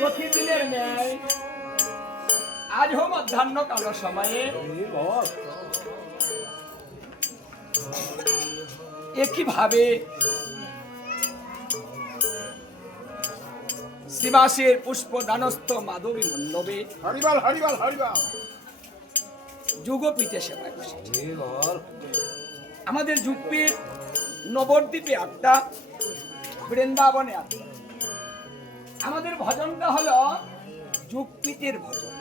প্রতিদিনের ন্যায় আজও মধ্যাহ্ন কাল সময়ে একইভাবে শ্রীবাসের পুষ্প দানস্থ মাধবী মণ্ডপে হরিবল হরিবল হরিবল যুগপীঠে সেবায় বসেছে। আমাদের যুগপীঠ নবদ্বীপে আটটা, বৃন্দাবনে আটটা। আমাদের ভজনটা হলো যুগপীঠের ভজন।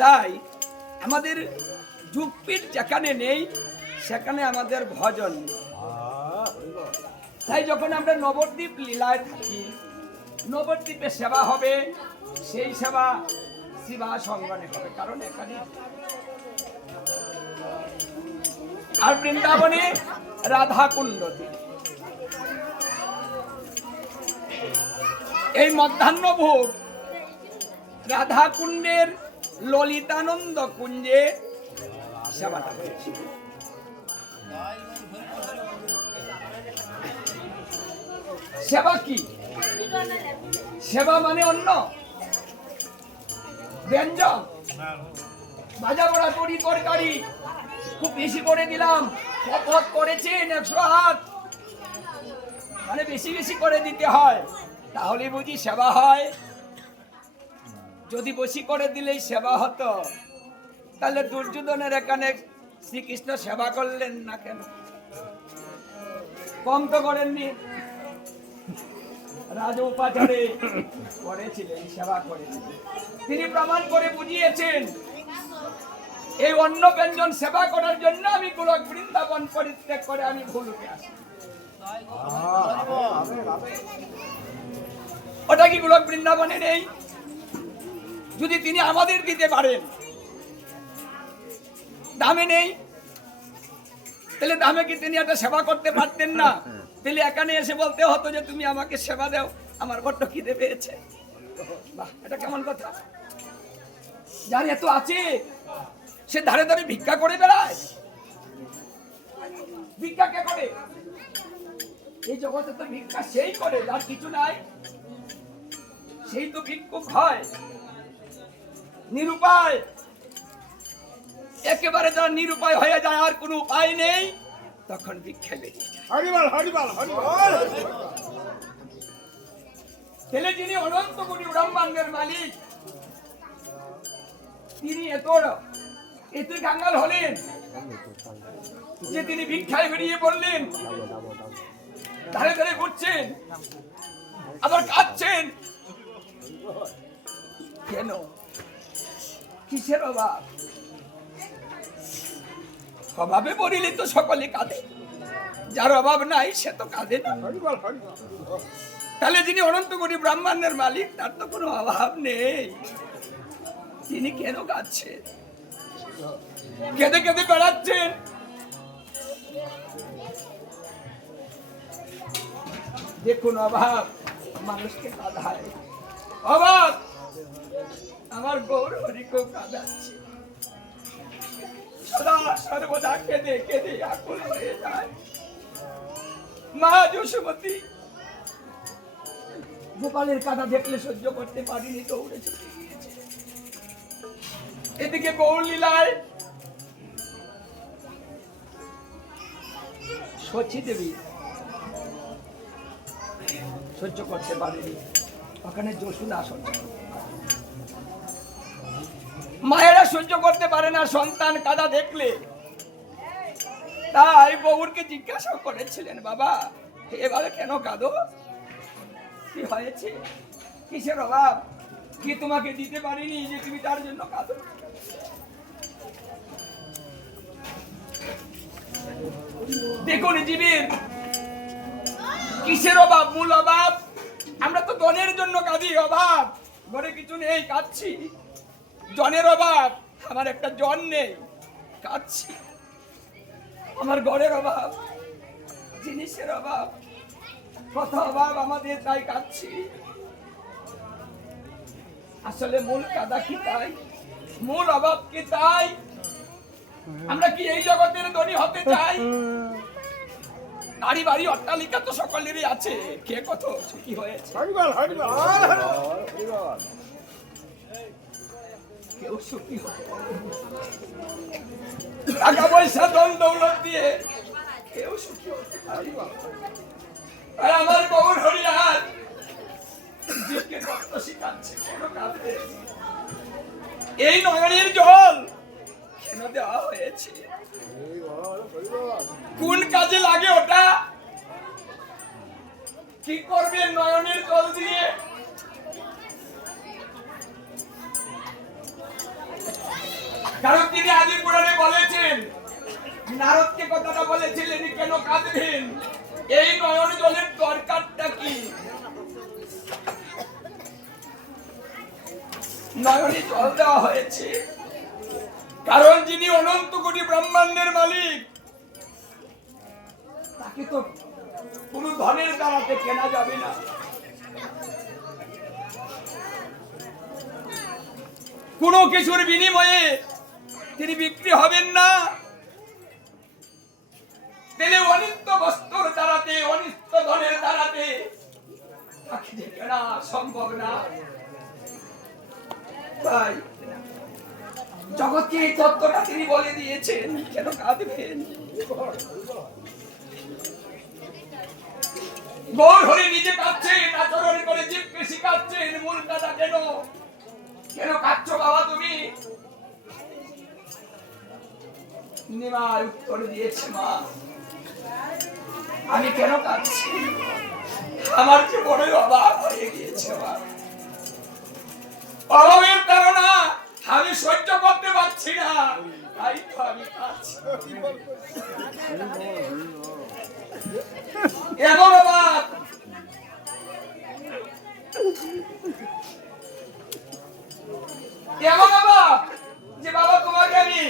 তাই আমাদের যুগপীঠ যেখানে নেই সেখানে আমাদের ভজন নেই। তাই যখন আমরা নবদ্বীপ লীলায় থাকি, নবদ্বীপে সেবা হবে, সেই সেবা শিবা সঙ্গনে হবে, কারণ এখানে আর বৃন্দাবনে রাধা কুণ্ড। এই মধ্যাহ্ন ভোগ রাধা কুণ্ডের ললিতানন্দ কুঞ্জে সেবাটা হয়েছে। সেবা কি? সেবা মানে অন্য ব্যঞ্জন, ভাজা বড়া তরি তরকারি খুব বেশি করে দিলাম, কত করেছেন 108, মানে বেশি বেশি করে দিতে হয়, তাহলে বুঝি সেবা হয়? যদি বেশি করে দিলেই সেবা হতো, তাহলে দুর্যোধনের এখানে শ্রীকৃষ্ণ সেবা করলেন না কেন? কম তো করেননি, রাজ উপাচারে করেছিলেন, সেবা করেছিলেন। তিনি প্রমাণ করে বুঝিয়েছেন এই অন্ন ব্যঞ্জন সেবা করার জন্য আমি গোলক বৃন্দাবন পরিত্যাগ করে আমি ভুলুকে আসি। ওটা কি গোলক বৃন্দাবনে নেই? যদি তিনি আমাদের দিতে পারেন, দামে নেই, তাহলে দামে কি তিনি একটা সেবা করতে পারতেন না? তাহলে এখানে এসে বলতে হতো যে তুমি আমাকে সেবা দাও, আমার বড্ড খিদে পেয়েছে। বাহ, এটা কেমন কথা? যার এত আছে সে ধারে ধারে ভিক্ষা করে বেড়ায়। ভিক্ষা কে করে? এই জগতে তো ভিক্ষা সেই করে যার কিছু নাই, সেই তো ভিক্ষুক হয়। নিরুপায়, একেবারে যারা নিরুপায় হয়ে যায়, আর কোনো উপায় নেই, তখন ভিক্ষা বেরিয়ে যায়। হরিবল হরিবল হরিবল। ছেলে যিনি অনন্ত কোটি ব্রহ্মাণ্ডের মালিক, তিনি এতই কাঙ্গাল হলেন যে তিনি ভিক্ষায় বেরিয়ে পড়লেন, ধারে ধারে ঘুরছেন, আবার কাঁদছেন। কেন? কিসের অভাব? অভাবে পড়িলে তো সকলে কাঁদে, যার অভাব নাই সে তো কাঁদে না। তাহলে যিনি অনন্ত কোটি ব্রহ্মাণ্ডের মালিক, তার তো কোনো অভাব নেই, তিনি কেন কাঁদছেন? কেঁদে কেঁদে বেড়াচ্ছেন। দেখুন, অভাব মানুষকে কাঁদায়। অভাব আমার গৌর হরিকেও কাঁদাচ্ছে। সদা সর্বদা কেঁদে কেঁদে আকুল হয়ে যায়। মা যশোমতী গোপালের কাঁদা দেখলে সহ্য করতে পারিনি, দৌড়ে চলে গিয়েছে। এদিকে গৌর লীলায় শচী দেবী সহ্য করতে পারেনি, ওখানে যশোদা সহ্য করতে পারে। মায়েরা সহ্য করতে পারে না সন্তান কাঁদা দেখলে, তাই বউরকে জিজ্ঞাসা করেছিলেন, বাবা এভাবে কেন কাঁদো, কি হয়েছে, কিসের অভাব, কি তোমাকে দিতে পারিনি যে তুমি তার জন্য কাঁদো? দেখুন জীবের কিসের অভাব, মূল অভাব আমরা তো ধনের জন্য কাঁদি, অভাব ঘরে কিছু নেই কাঁদছি, জনের অভাব, আমার একটা জন নেই কাঁদছি, আমার ঘরের অভাব, জিনিসের অভাব, কত অভাব আমাদের, তাই কাঁদছি। আসলে মূল কাঁদা কি তাই, মূল অভাব কি তাই? আমরা কি এই জগতের ধনী হতে চাই? নারী বাড়ি অট্টালিকা তো সকলেরই আছে, কে কত সুখী হয়েছে, হরিবল হরিবল কেউ সুখী হয় টাকা পয়সা ধন দৌলত দিয়ে, কেউ সুখী হতে পারে না। আর আমার বউর হরিয়ার জীবকে কষ্ট শিখাচ্ছে, কেন কাঁদবে, এই নয়নের জল কেন দেওয়া হয়েছে, কোন কাজে লাগে ওটা, কি করবে নয়নের জল দিয়ে? কারণ তিনি আদি পুরাণে বলেছেন, নারদকে কথাটা বলেছিলেন, কেন কাঁদবেন, এই নয়ন জলের দরকারটা কি? নয়নে জল দেওয়া হয়েছে কারণ যিনি অনন্ত কোটি ব্রহ্মাণ্ডের মালিক, তাকে তো কোন ধনের দ্বারাতে কেনা যাবে না। কোন কিছুর বিনিময়ে তিনি বিক্রি হবেন না, তিনি অনিত্য বস্তুর দ্বারাতে, অনিত্য ধনের দ্বারাতে তাকে যে কেনা সম্ভব না। তাই জগৎকে এই তত্ত্বটা তিনি বলে দিয়েছেন, কেন কাঁদবেন? গৌর হরি নিজে কাঁদছেন, আচরণ করে জীবকে শিখাচ্ছেন, মূল কাঁদা কেন, কেন কাঁদছো বাবা তুমি? নিমাই উত্তর দিয়েছে, মা আমি কেন কাঁদছি, আমার যে বড়ই অভাব হয়ে গিয়েছে, মা অভাবের কারণে আমি সহ্য করতে পারছি না, তাই তো আমি কাঁদছি। এমন অভাব, এমন অভাব যে বাবা তোমাকে আমি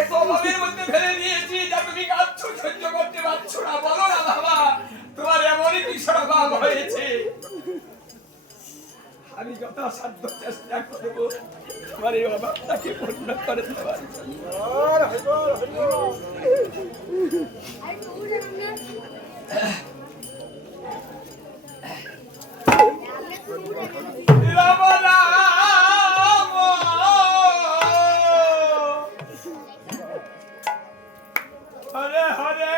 এত অভাবের মধ্যে ফেলে দিয়েছি যা তুমি কাঁদছো, সহ্য করতে পারছো না, বলো না বাবা তোমার এমনই কিসের অভাব হয়েছে? আমি যথাসাধ্য চেষ্টা করবো তোমার এই অভাবটাকে পূর্ণ করে দেওয়ার জন্য। রাম রাম হরে হরে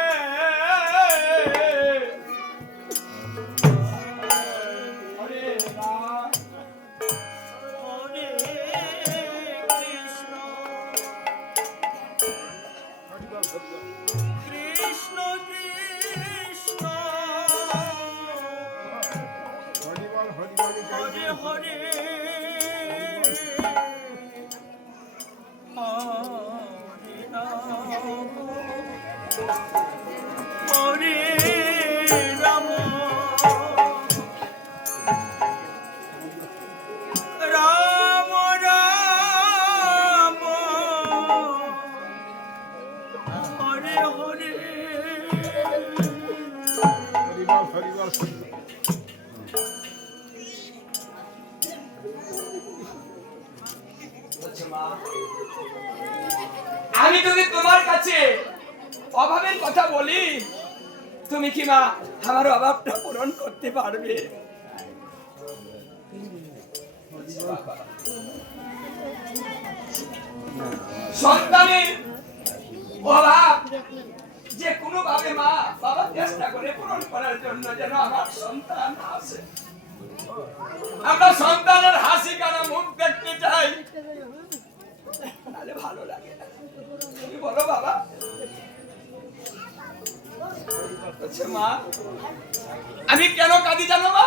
আমি যদি তোমার কাছে অভাবের কথা বলি, তুমি কি মা আমার অভাবটা পূরণ করতে পারবে? সন্তানের অভাব যে কোনো ভাবে মা বাবা চেষ্টা করে পূরণ করার জন্য, যেন আমার সন্তান হাসে, আমরা সন্তানের হাসি কানা মুখ দেখতে চাই, নাহলে ভালো লাগে না। তুমি বলো বাবা। বলছে মা আমি কেন কাঁদি জানো মা?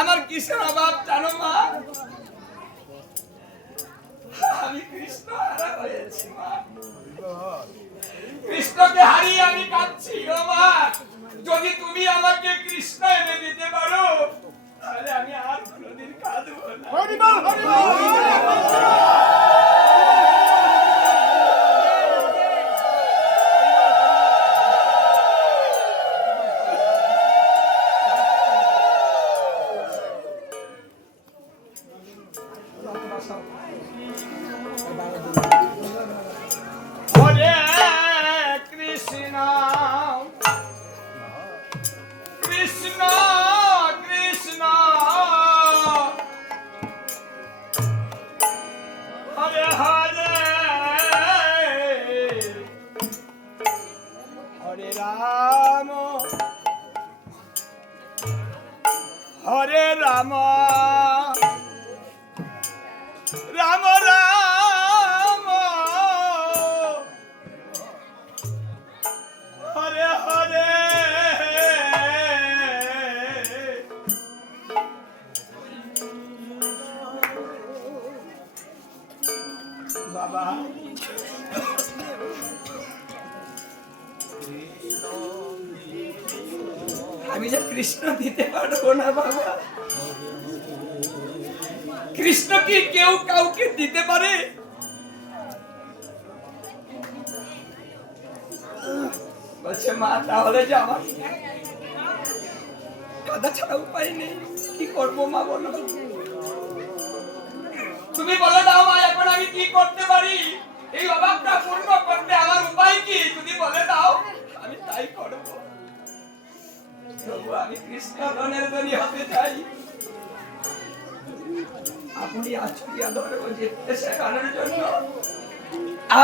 আমার কিসের অভাব জানো মা? আমি কৃষ্ণ হারা হয়েছি মা। কৃষ্ণকে হারিয়ে আমি কাঁদছি ও মা। যদি তুমি আমাকে কৃষ্ণ এনে দিতে পারো তাহলে আমি আর কোনোদিন কাঁদবো না। হরি বল হরি বল। হরে কৃষ্ণ কৃষ্ণ কৃষ্ণ হরে হরে হরে রাম হরে রাম রাম রাম হরে হরে বাবা আমি যে কৃষ্ণ দিতে পারবো না বাবা। কৃষ্ণ কি কেউ কাউকে দিতে পারে? বলছে মা তাহলে যে আমার কাঁদা ছাড়া উপায় নেই। কি করবো মা বলো? তুমি বলে দাও মা এখন আমি কি করতে পারি? এই অভাবটা পূর্ণ করতে আমার উপায় কি? যদি বলে দাও আমি তাই করবো। প্রভু আমি কৃষ্ণ ধনের ধনী হতে চাই। আপনি আচরিয়া ধর্ম জিততে শেখানোর জন্য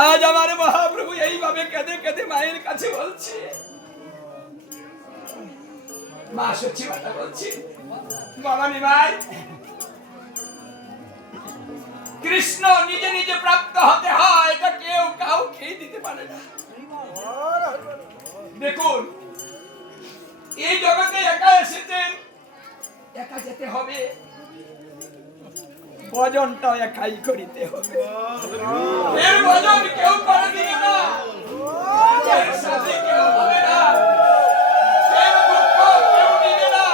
আজ আমার মহাপ্রভু এইভাবে কেঁদে কেঁদে মায়ের কাছে বলছে। মা সচ্ছি কথা বলছি বাবা নিমাই কৃষ্ণ নিজে নিজে প্রাপ্ত হতে হয়, এটা কেউ কাউকে দিতে পারে না। দেখুন এই জগতে একা এসেছেন, একা যেতে হবে, ভজনটাও একাই করিতে হবে। এর ভজন কেউ করে দিবে না, এর সাথে কেউ হবে না, এর দুঃখ কেউ নিবে না,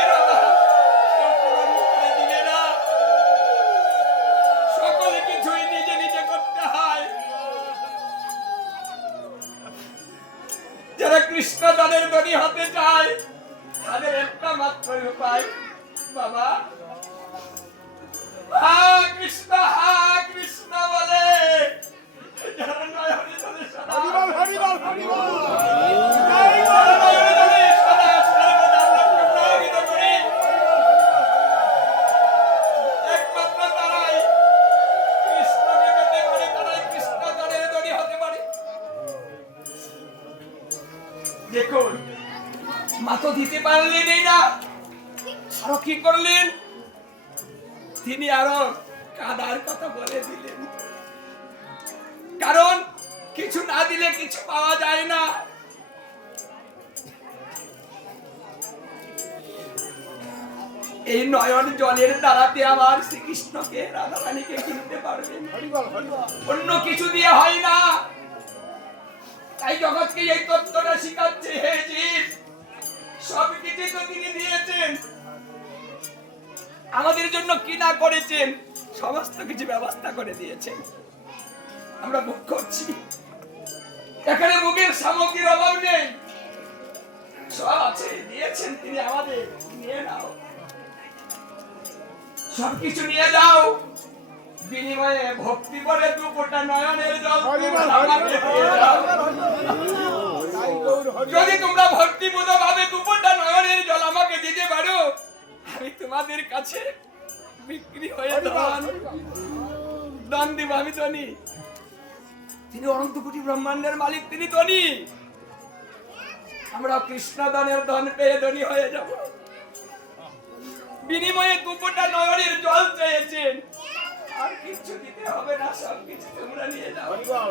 এর অভাব কেউ পূরণ করে দিবে না। সকলে কিছুই নিজে নিজে করতে হয়। যারা কৃষ্ণ তাদের ধনী হতে চায় তাদের একটা মাত্র উপায় বাবা হা কৃষ্ণ বলে যারা নয়নে জলে সদা হরি বল হরি বল হরি বল। যারা নয়নে জলে সদা সর্বদা লক্ষ্য প্রভাবিত করে একমাত্র তারাই কৃষ্ণকে পেতে পারে, তারাই কৃষ্ণ তাদের ধনী হতে পারে। দেখুন মা তো দিতে পারলেনই না, আরো কি করলেন? তিনি আরো কাদার কথা বলে দিলেন, কারণ কিছু না দিলে কিছু পাওয়া যায় না। এই নয়ন জলের দ্বারাতে আমার শ্রীকৃষ্ণকে রাধারানীকে কিনতে পারবেন, হরি বল হরি বল। অন্য কিছু দিয়ে হয় না। তাই জগৎকে এই তত্ত্বটা শিখাচ্ছে, হে জীব সবকিছু তো তিনি দিয়েছেন, আমাদের জন্য কি না করেছেন সমস্ত কিছু ব্যবস্থা করে দিয়েছেন। আমরা ভোগ করছি, এখানে ভোগের সামগ্রীর অভাব নেই, সব আছে, দিয়েছেন তিনি আমাদের। নিয়ে নাও, সবকিছু নিয়ে যাও, বিনিময়ে ভক্তি বলে দু ফোঁটা নয়নের জল আমাকে দিয়ে দাও। যদি তোমরা ভক্তিপূর্ণ ভাবে দু ফোঁটা নয়নের জল আমাকে দিতে পারো, আমি তোমাদের কাছে বিক্রি হয়ে দান দিব। আমি ধনী, তিনি অনন্ত কোটি ব্রহ্মাণ্ডের মালিক, তিনি ধনী। আমরা কৃষ্ণ দানের ধন পেয়ে ধনী হয়ে যাব। বিনিময়ে দু ফোঁটা নয়নের জল চেয়েছেন, আর সবকিছু তোমরা নিয়ে যাও। হরি বল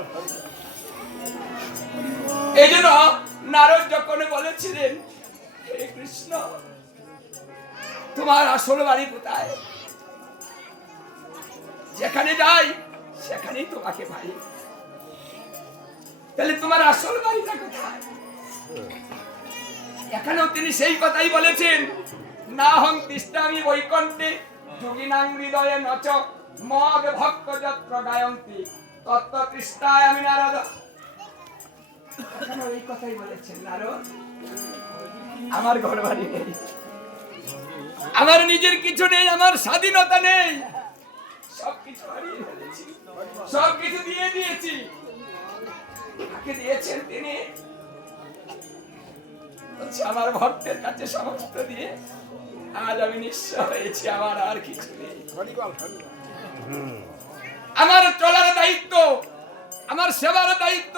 এই জন্য নারদ যখন বলেছিলেন, হে কৃষ্ণ, তোমার আসল বাড়ি কোথায়? যেখানে যাই সেখানেই তোমাকে পাই। তাহলে তোমার আসল বাড়িটা কোথায়? এখানেও তিনি সেই কথাই বলেছেন, না হং তিষ্ঠামি বৈকুণ্ঠে যোগিনাং হৃদয়ে নচ মগ ভক্ত যত্র গায়ন্তি তত্ত্ব তৃষ্ণায় আমি নারদ। এখানেও এই কথাই বলেছেন নারদ, আমার ঘর বাড়ি নেই, আমার নিজের কিছু নেই, আমার স্বাধীনতা নেই, সবকিছু হারিয়ে ফেলেছি, সবকিছু দিয়ে দিয়েছি। কাকে দিয়েছেন তিনি? বলছে, আমার ভক্তের কাছে সমস্ত দিয়ে আজ আমি নিঃস্ব হয়েছি, আমার আর কিছু নেই। হরি বল হরি বল আমার চলার দায়িত্ব, আমার সেবার দায়িত্ব,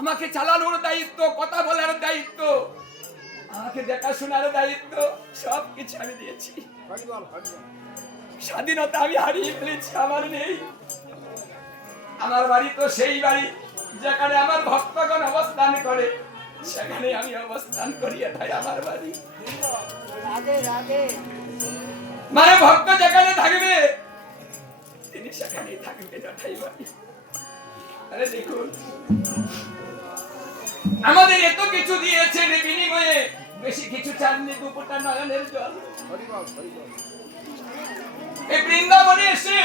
আমাকে চালানোর দায়িত্ব, কথা বলার দায়িত্ব, আমাকে দেখাশোনার দায়িত্ব, সবকিছু আমি দিয়েছি। হরি বল হরি বল স্বাধীনতা আমি হারিয়ে ফেলেছি, আমার নেই। আমার বাড়ি তো সেই বাড়ি যেখানে আমার ভক্তগণ অবস্থান করে, সেখানে আমি অবস্থান করি, এটাই আমার বাড়ি। রাধে রাধে মানে ভক্ত যেখানে থাকবে তিনি সেখানেই থাকবেন, এটাই বাড়ি। আরে দেখুন, আমাদের এত কিছু দিয়েছেন, বিনিময়ে বেশি কিছু চাননি, দুপুরটা নয়নের জল। হরি বল হরি বল এই বৃন্দাবনে এসে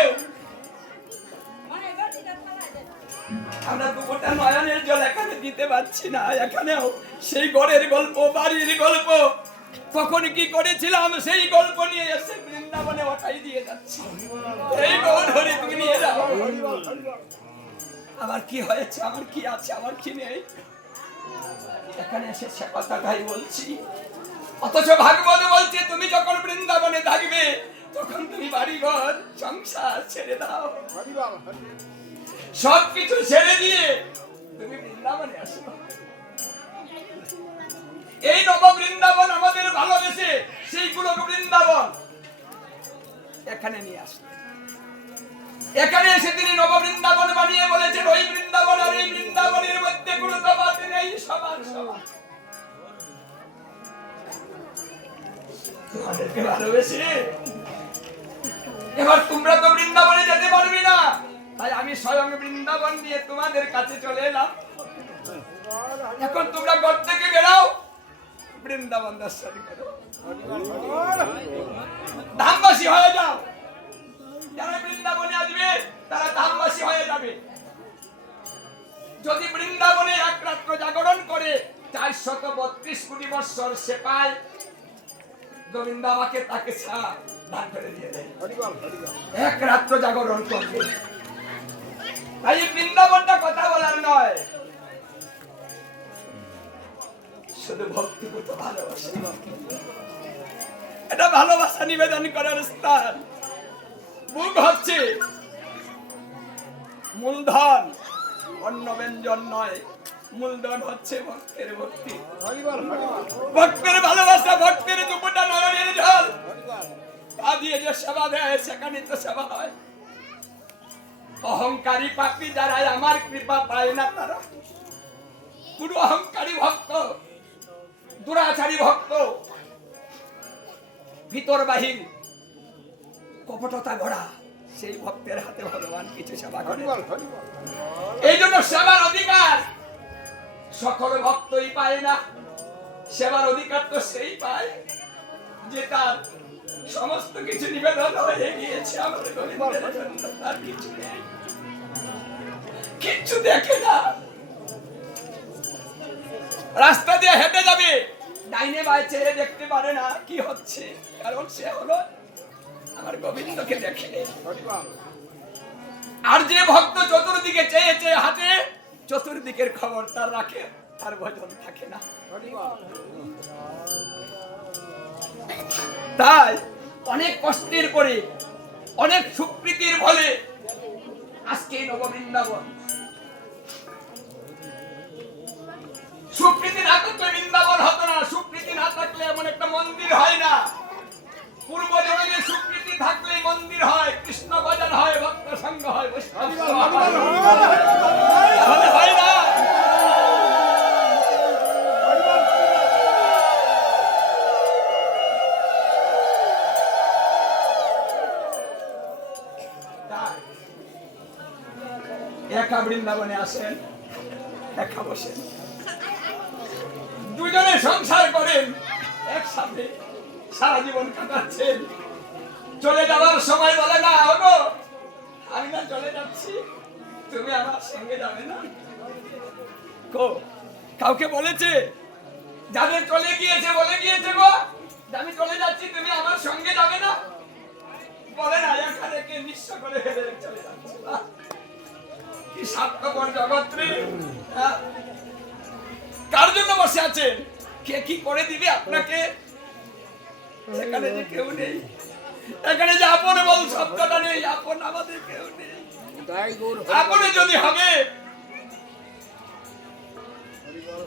আমরা দুপুরটা নয়নের জল এখানে দিতে পারছি না। এখানেও সেই ঘরের গল্প, বাড়ির গল্প, কখন কি করেছিলাম সেই গল্প নিয়ে এসে বৃন্দাবনে ওটাই দিয়ে যাচ্ছি। এই গৌর হরি তুমি নিয়ে যাও। হরি বল হরি বল আমার কি হয়েছে, আমার কি আছে, আমার কি নেই, এখানে এসে সে কথাটাই বলছি। অথচ ভাগবত বলছে, তুমি যখন বৃন্দাবনে থাকবে তখন তুমি বাড়িঘর সংসার ছেড়ে দাও, হরি বল হরি বল সবকিছু ছেড়ে দিয়ে তুমি বৃন্দাবনে আসো। এই নব বৃন্দাবন আমাদের ভালোবেসে সেইগুলো বৃন্দাবন এখানে নিয়ে আসলে, এখানে এসে তিনি নব বৃন্দাবন বানিয়ে বলেছেন, ওই বৃন্দাবন আর এই বৃন্দাবনের মধ্যে কোনো তফাৎ নেই, সমান সমান। তোমাদেরকে ভালোবেসে এবার তোমরা তো বৃন্দাবনে যেতে পারবি না, তাই আমি স্বয়ং বৃন্দাবন নিয়ে তোমাদের কাছে চলে এলাম। এখন তোমরা ঘর থেকে বেরাও, বৃন্দাবন দর্শন করো, ধামবাসী হয়ে যাও। যারা বৃন্দাবনে আসবে তারা ধামবাসী হয়ে যাবে। যদি বৃন্দাবনে এক রাত্র জাগরণ করে 432 কোটি বৎসর সে পায়, গোবিন্দ আমাকে তাকে দান করে দিয়ে দেয়। হরি বল হরি বল এক রাত্র জাগরণ করবে। তাই এই বৃন্দাবনটা কথা বলার নয়, শুধু ভক্তিপূত ভালোবাসা, এটা ভালোবাসা নিবেদন করার স্থান। মুখ হচ্ছে মূলধন, অন্য ব্যঞ্জন নয়। মূলধন হচ্ছে ভক্তের ভক্তি, হরি বল হরি বল ভক্তের ভালোবাসা, ভক্তের দুপুরটা নয়নের জল। হরি বল তা দিয়ে যে সেবা দেয় সেখানে তো সেবা হয়। অহংকারী পাপী যারা আমার কৃপা পায় না, তারা পুরো অহংকারী ভক্ত, দুরাচারী ভক্ত, ভিতর বাহির কপটতা ভরা, সেই ভক্তের হাতে ভগবান কিছু সেবা করে। হরি বল হরি বল এই জন্য সেবার অধিকার সকল ভক্তই পায় না। সেবার অধিকার তো সেই পায় যে তার সমস্ত কিছু নিবেদন হয়ে গিয়েছে আমার গোবিন্দের জন্য, তার কিছু নেই, কিচ্ছু দেখে না। রাস্তা দিয়ে হেঁটে যাবে, ডাইনে বাঁয়ে চেয়ে দেখতে পারে না কি হচ্ছে, কারণ সে হলো আমার গোবিন্দকে দেখে। হরি বল আর যে ভক্ত চতুর্দিকে চেয়ে চেয়ে হাঁটে, চতুর্দিকের খবর তার রাখে, তার ভজন থাকে না। হরি বল তাই অনেক কষ্টের পরে, অনেক সুকৃতির ফলে আজকে নববৃন্দাবন। সুকৃতি না থাকলে বৃন্দাবন হতো না, সুকৃতি না থাকলে এমন একটা মন্দির হয় না। পূর্ব জগতে সুকৃতি থাকলেই মন্দির হয়, কৃষ্ণ ভজন হয়, ভক্ত সঙ্গ হয়, বৈষ্ণব একা বৃন্দাবনে আসেন, একা বসেন, দুজনে সংসার করেন, একসাথে সারা জীবন কাটাচ্ছেন। চলে যাওয়ার সময় বলে না, ওগো আমি না চলে যাচ্ছি, তুমি আমার সঙ্গে যাবে না? কাউকে বলেছে? যাদের চলে গিয়েছে বলে গিয়েছে গো আমি চলে যাচ্ছি, তুমি আমার সঙ্গে যাবে না? বলে না, এখানে নিঃস্ব করে ফেলে চলে যাচ্ছে। কি স্বার্থপর জগৎ রে! কার জন্য বসে আছেন? কে কি করে দিবে আপনাকে? এখানে যে কেউ নেই, এখানে যে আপন বল শব্দটা নেই, আপন আমাদের কেউ নেই। আপনে যদি হবে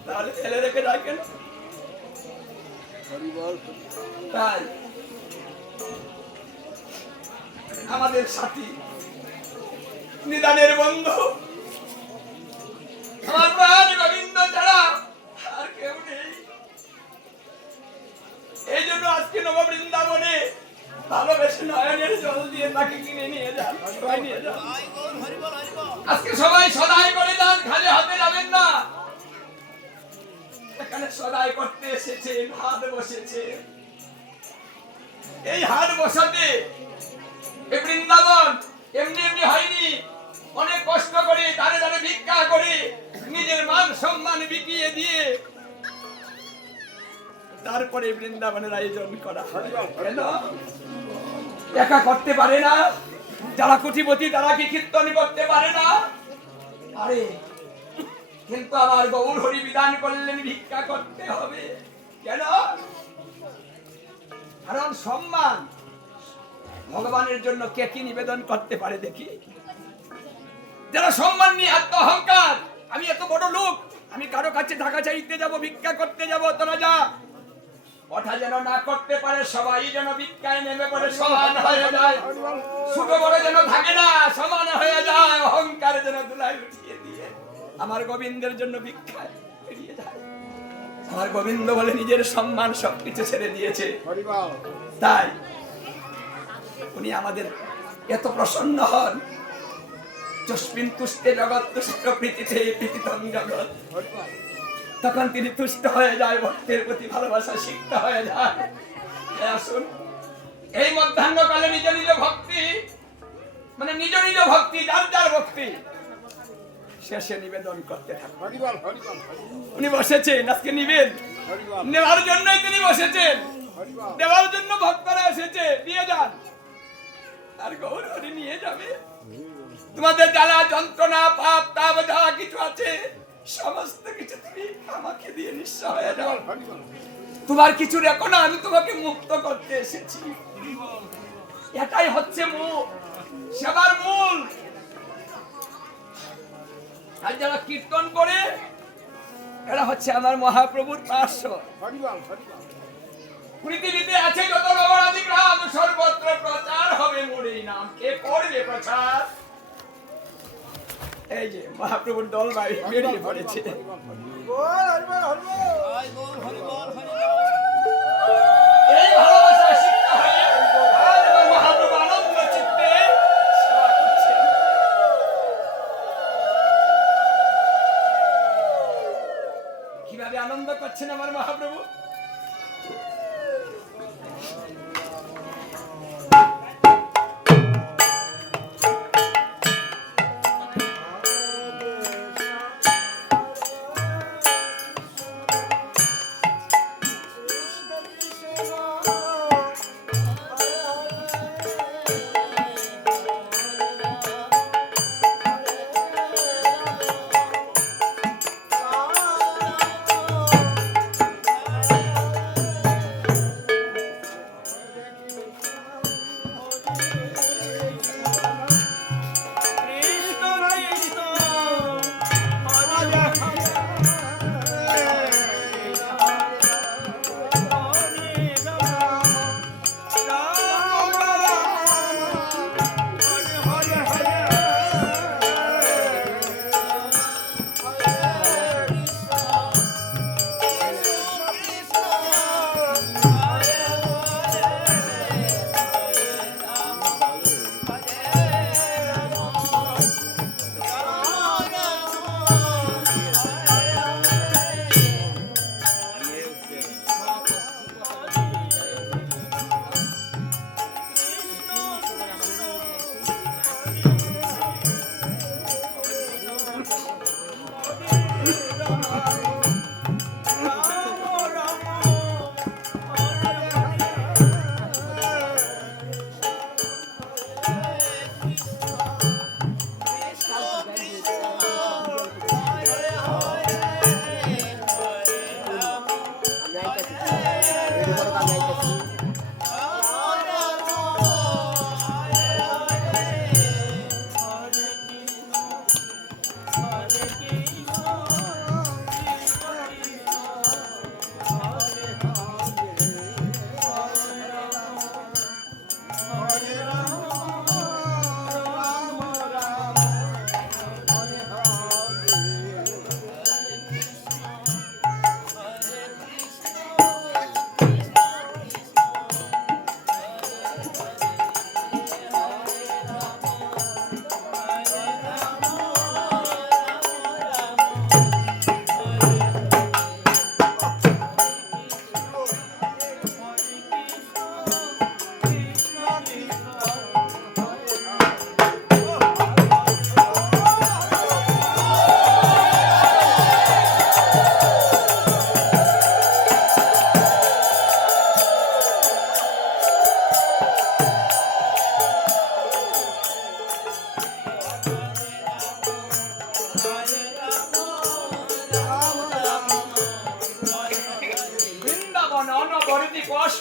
তাহলে ফেলে রেখে যায় কেন? তাই আমাদের সাথী, নিদানের বন্ধু, আমার প্রাণ গোবিন্দ ছাড়া আর কেউ নেই। এই জন্য আজকে নববৃন্দাবনে ভালোবেসে নয়নের জল দিয়ে তাকে কিনে নিয়ে যান, নিয়ে যান। আজকে সবাই সদাই করে যান, খালি হাতে যাবেন না। এখানে সদাই করতে এসেছেন, হাট বসেছে। এই হাট বসাতে এই বৃন্দাবন এমনি এমনি হয়নি। অনেক কষ্ট করে দাঁড়ে দাঁড়ে ভিক্ষা করে নিজের মান সম্মান বিকিয়ে দিয়ে তারপরে বৃন্দাবনের আয়োজন করা হয়। কেন? একা করতে পারে না? যারা কোটিপতি তারা কি কীর্তন করতে পারে না? আরে কিন্তু আমার গৌর হরি বিধান করলেন ভিক্ষা করতে হবে। কেন? কারণ সম্মান ভগবানের জন্য কে কি নিবেদন করতে পারে দেখি? যারা সম্মান নিয়ে আত্ম অহংকার, আমি এত বড় লোক, আমি কারো কাছে ঢাকা চাইতে যাব, ভিক্ষা করতে যাব, তোরা যা। ওঠা যেন না করতে পারে, সবাই যেন ভিক্ষায় নেমে পড়ে সমান হয়ে যায়। ছোট বড় যেন থাকে না, সমান হয়ে যায়। অহংকার যেন ধুলায় উঠিয়ে দিয়ে আমার গোবিন্দের জন্য ভিক্ষায় বেরিয়ে যায়। আমার গোবিন্দ বলে নিজের সম্মান সবকিছু ছেড়ে দিয়েছে। তাই উনি আমাদের এত প্রসন্ন হন। যস্মিন তুষ্টে জগৎ তুষ্ট প্রীতিতে প্রীতিতম জগৎ। তখন তিনি তুষ্ট হয়ে যায়, ভক্তের প্রতি ভালোবাসা সিক্ত হয়ে যায়। আসুন এই মধ্যাহ্নকালে নিজ নিজ ভক্তি, মানে নিজ নিজ ভক্তি, যার যার ভক্তি শেষে নিবেদন করতে থাকুন। উনি বসেছেন, আজকে নিবেন, নেওয়ার জন্যই তিনি বসেছেন, দেওয়ার জন্য ভক্তরা এসেছে, দিয়ে যান। আর গৌর হরি নিয়ে যাবে। তোমাদের জ্বালা যন্ত্রণা পাপ তাপ যা কিছু আছে সমস্ত কিছু তুমি আমাকে দিয়ে নিঃস্ব হয়ে যাও। তোমার কিছু রেখো না, আমি তোমাকে মুক্ত করতে এসেছি। এটাই হচ্ছে মূল সেবার মূল। আর যারা কীর্তন করে এরা হচ্ছে আমার মহাপ্রভুর পার্শ্ব। পৃথিবীতে আছে যত নবরাধি গ্রাম, সর্বত্র প্রচার হবে মোর এই নাম। কে করবে প্রচার? এই যে মহাপ্রভুর দল বেরিয়ে পড়েছে। এই ভালোবাসা শিক্ষা হয়ে আজ মহাপ্রভু আনন্দ চিত্তে সেবা করছেন। কিভাবে আনন্দ করছেন আমার মহাপ্রভু?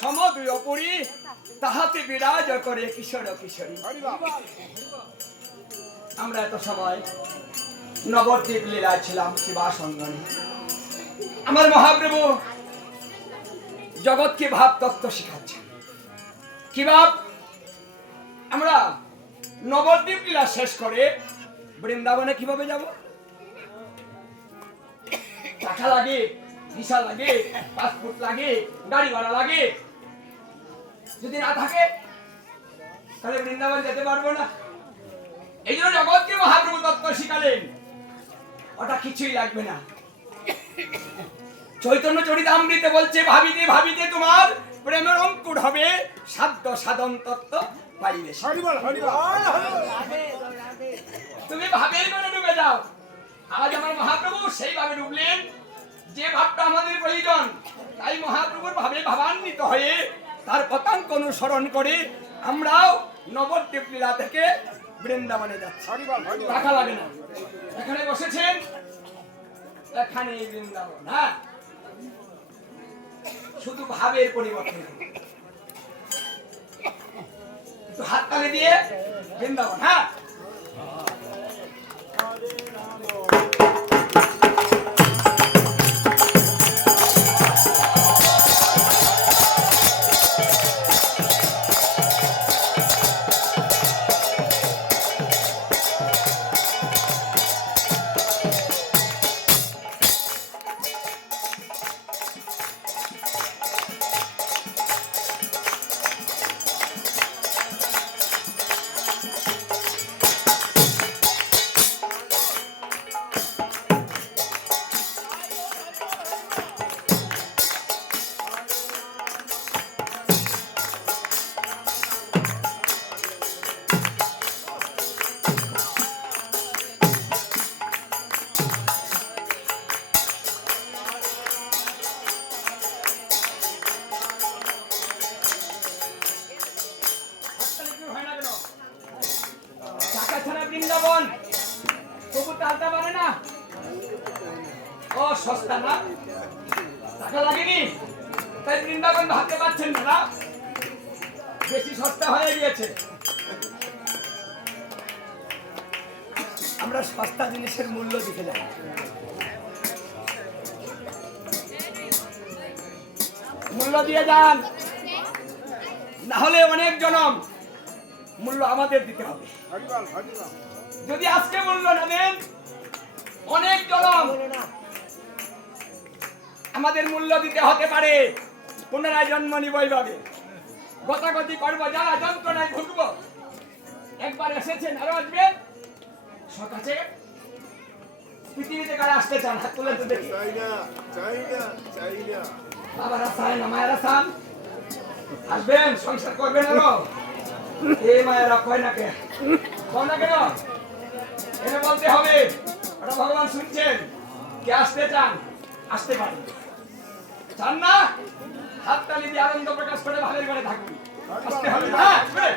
সমদুয় পরি তাহাতে বিরাজ করে কিশোর কিশোরী। হরি বল আমরা এত সময় নবদ্বীপ লীলায় ছিলাম শিবাসঙ্গনে। আমার মহাপ্রভু জগৎকে ভাব তত্ত্ব শিখাচ্ছেন। কি ভাব? আমরা নবদ্বীপ লীলা শেষ করে বৃন্দাবনে কিভাবে যাব? টাকা লাগে, ভিসা লাগে, পাসপোর্ট লাগে, গাড়ি ভাড়া লাগে। যদি না থাকে তাহলে বৃন্দাবন যেতে পারবো না। এই জন্য জগৎকে মহাপ্রভু তত্ত্ব শিখালেন, ওটা কিছুই লাগবে না। চৈতন্য চরিতামৃতে বলছে, ভাবিতে ভাবিতে তোমার প্রেমের অঙ্কুর হবে, সাধ্য সাধন তত্ত্ব পাইবে। হরি বল হরি বল রাধে রাধে তুমি ভাবের করে ডুবে যাও। আজ আমার মহাপ্রভু সেই ভাবে ডুবলেন যে ভাবটা আমাদের প্রয়োজন। তাই মহাপ্রভুর ভাবে ভাবান্বিত হয়ে তার পতাঙ্ক অনুসরণ করে আমরাও নবদ্বীপ লীলা থেকে বৃন্দাবনে যাচ্ছি। হরি বল হরি বল টাকা লাগে না। এখানে বসেছেন, এখানে বৃন্দাবন। হ্যাঁ, শুধু ভাবের পরিবর্তন। একটু হাত তালে দিয়ে বৃন্দাবন। হ্যাঁ, টাকা ছাড়া বৃন্দাবন তবু টালতে পারে না। ও সস্তা না, টাকা লাগেনি, তাই বৃন্দাবন ভাবতে পারছেন না, বেশি সস্তা হয়ে গিয়েছে। আমরা সস্তা জিনিসের মূল্য দিতে যাই। মূল্য দিয়ে যান, না হলে অনেক জনম মূল্য আমাদের দিতে হবে। হরি বল হরি বল যদি আজকে মূল্য না দেন, অনেক জনম আমাদের মূল্য দিতে হতে পারে। পুনরায় জন্ম নিব এইভাবে, গতাগতি করবো, যারা যন্ত্রণায় ভুগবো। একবার এসেছেন, আরো আসবেন। শখ আছে? পৃথিবীতে কারা আসতে চান? হাত তুলে তো দেখি। চাই না চাই না চাই না বাবারা চায় না, মায়েরা চান। আসবেন, সংসার করবেন আরো। এই মায়েরা কয় না কে? কয় না কেন? এটা বলতে হবে। ওটা ভগবান শুনছেন। কে আসতে চান? আসতে পারেন। চান না? হাত তালি দিয়ে আনন্দ প্রকাশ করে ভাবের ঘরে থাকুন। আসতে হবে না। আসবে।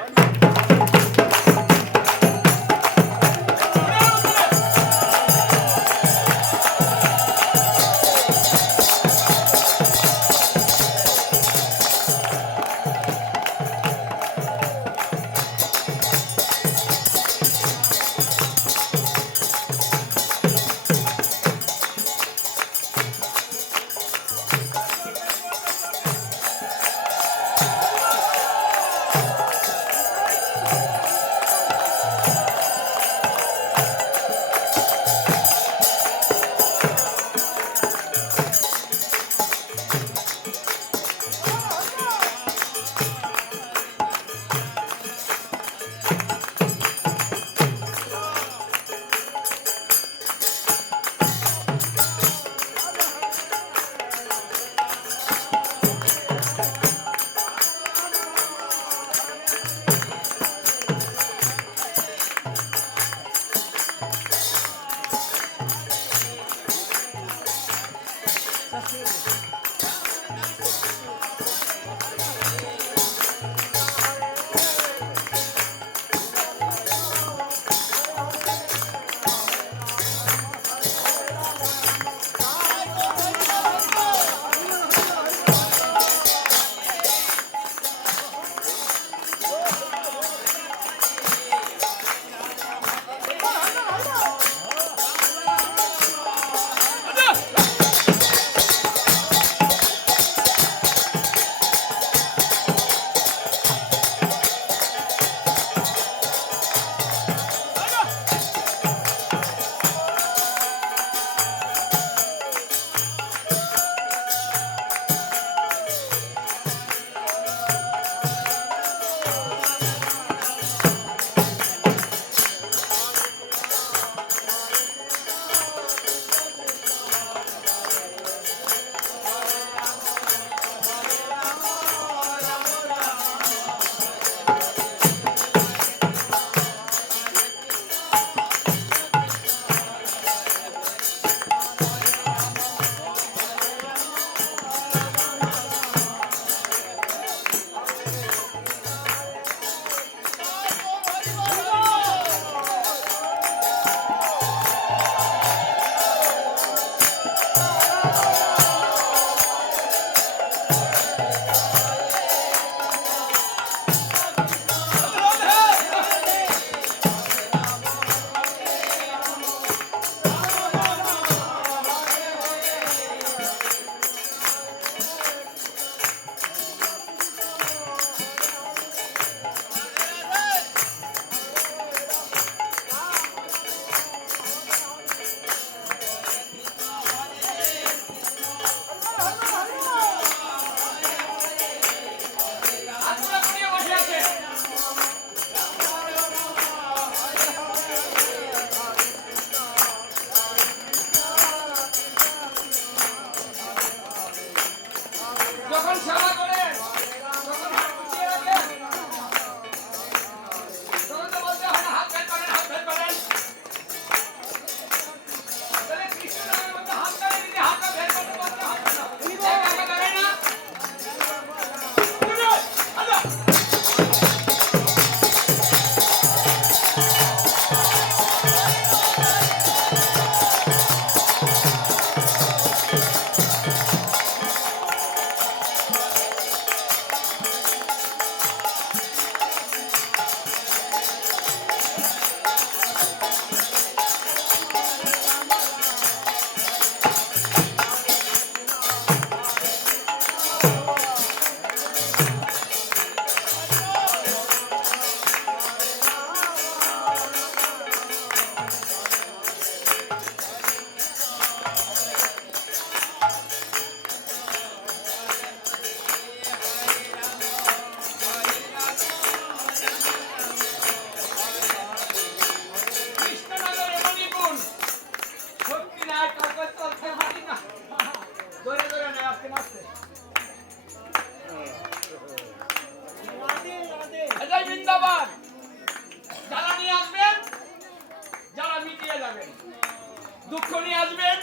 দুঃখ নিয়ে আসবেন,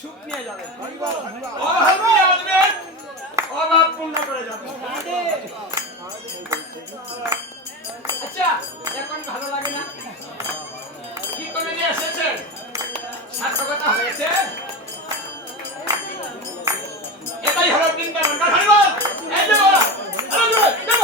সুখ নিয়ে যাবেন। হারিবাল হারিবাল অভাব নিয়ে আসবেন, অভাব পূর্ণ করে যাবেন। আচ্ছা, এখন ভালো লাগে না? কি করে নিয়ে এসেছেন? সার্থকতা হয়েছে? এটাই হলো বৃন্দাবন। হারিবাল, এই যে বলা, এই যে, এই যে।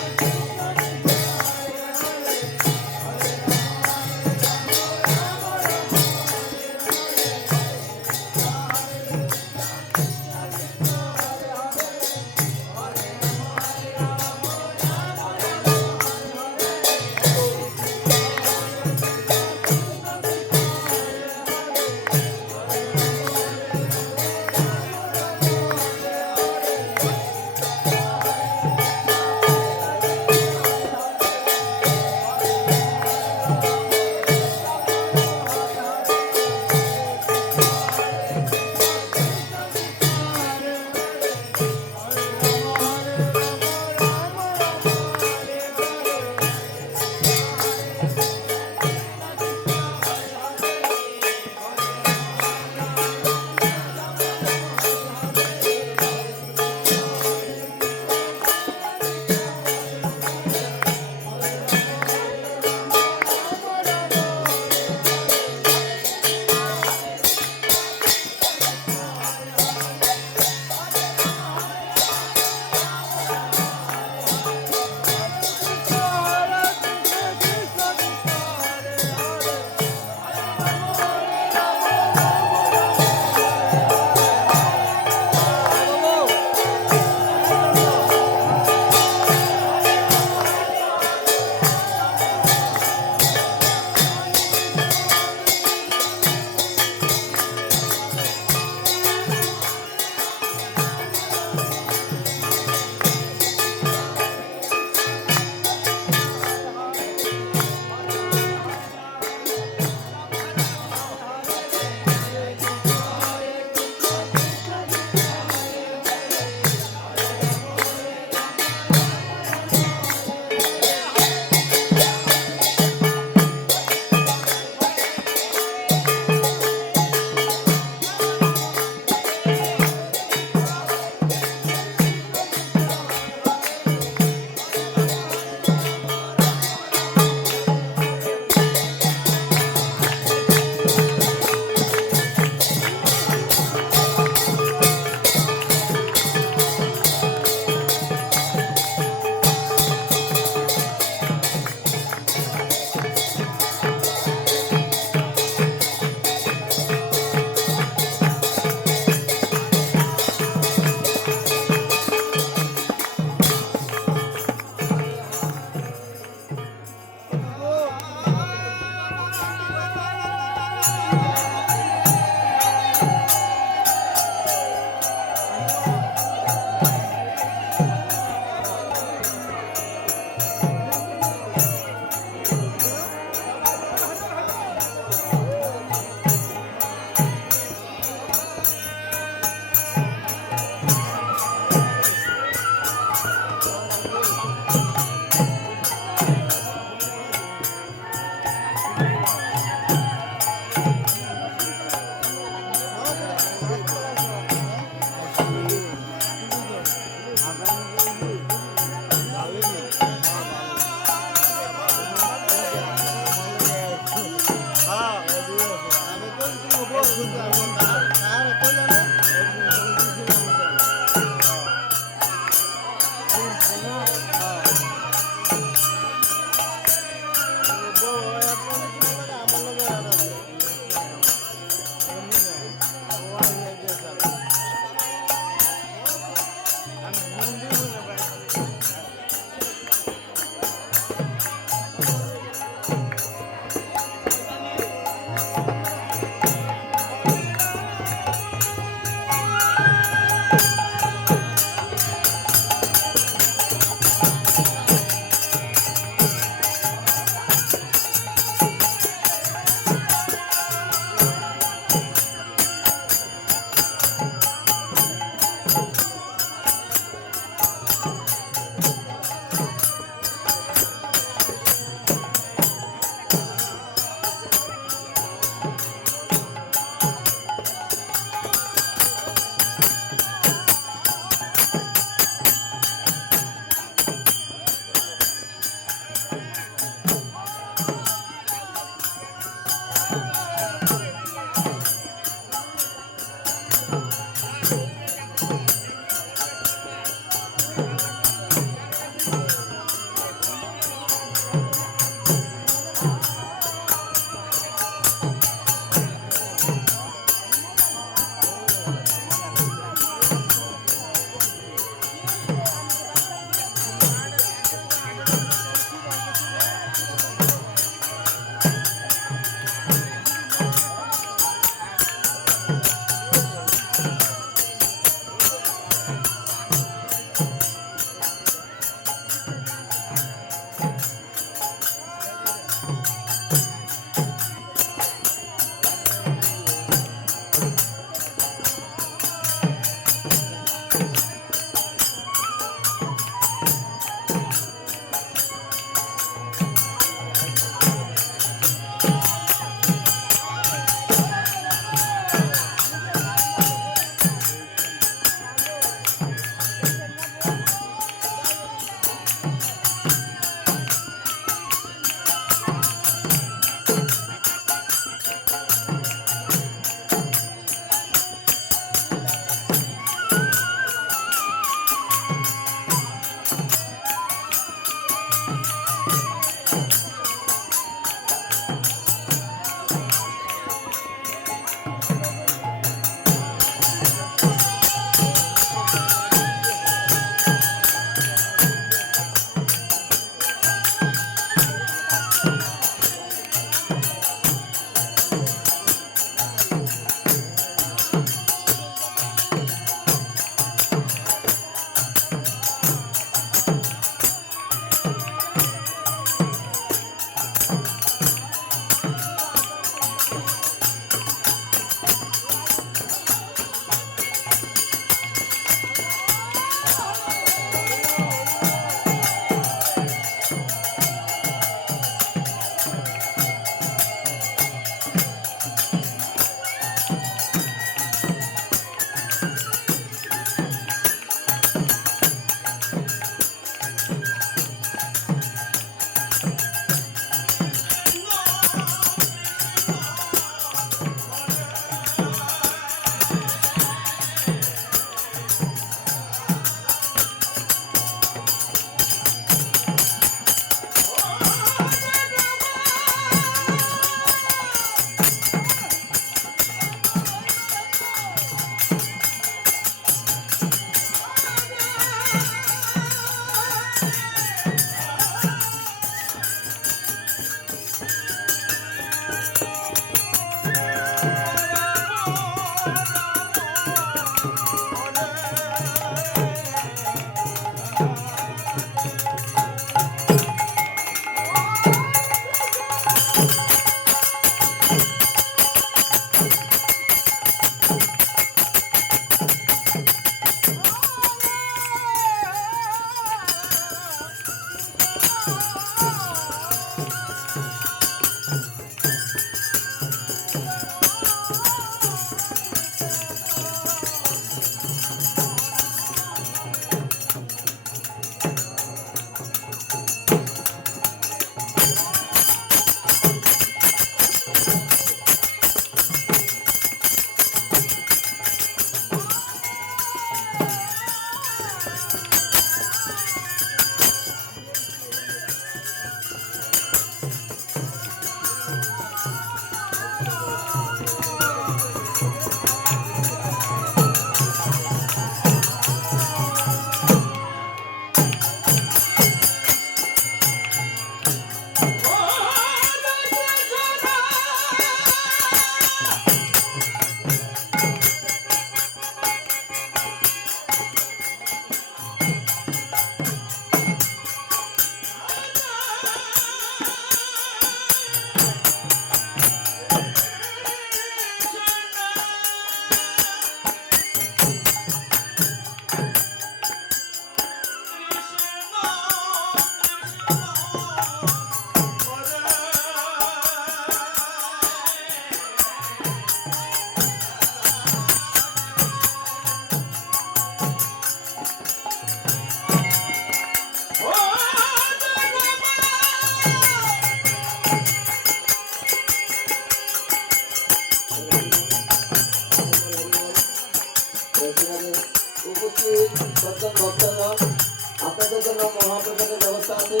ভক্তদের জন্য মহাপ্রসাদের ব্যবস্থা আছে।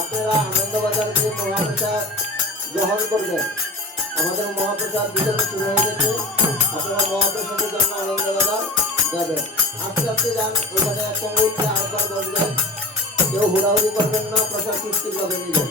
আপনারা আনন্দবাজার গিয়ে মহাপ্রসাদ গ্রহণ করবেন। আমাদের মহাপ্রসাদ বিতরণ শুরু হয়ে গেছে। আপনারা মহাপ্রসাদের জন্য আনন্দবাজার যাবেন। আস্তে আস্তে যান, ওইখানে একটা মুহূর্তে আরেকবার বসবেন। কেউ হুড়াহুড়ি করবেন না, প্রসাদ সুস্থিরভাবে নেবেন।